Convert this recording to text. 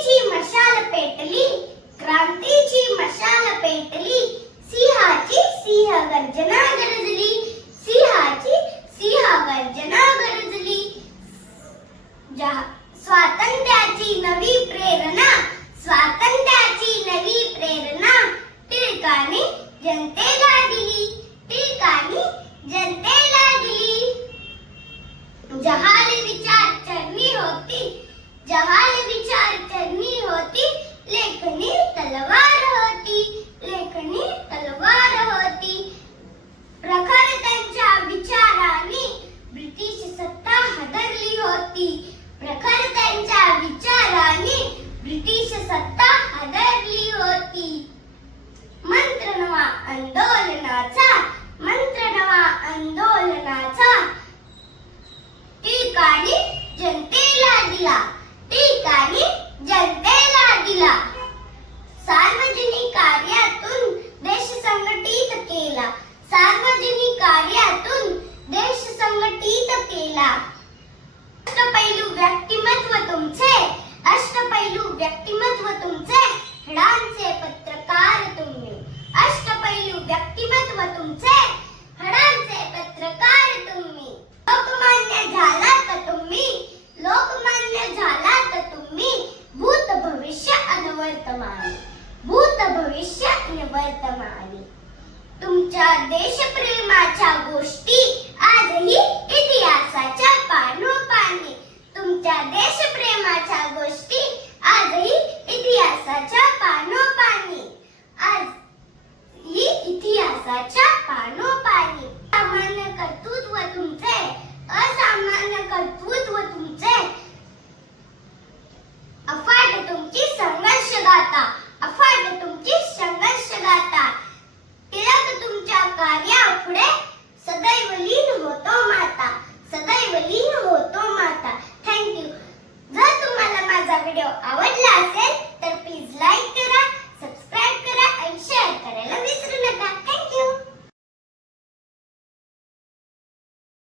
क्रांतीची मशाल पेटली क्रांतीची मशाल पेटली सिंहाची सिंह गर्जना गरजली सिंहाची सिंह गर्जना गरजली स्वातंत्र्याची नवी प्रेरणा स्वातंत्र्याची नवी प्रेरणा. वर्तमानी. तुमच्या देशप्रेमाच्या गोष्टी आजही इतिहासाच्या video. Our lesson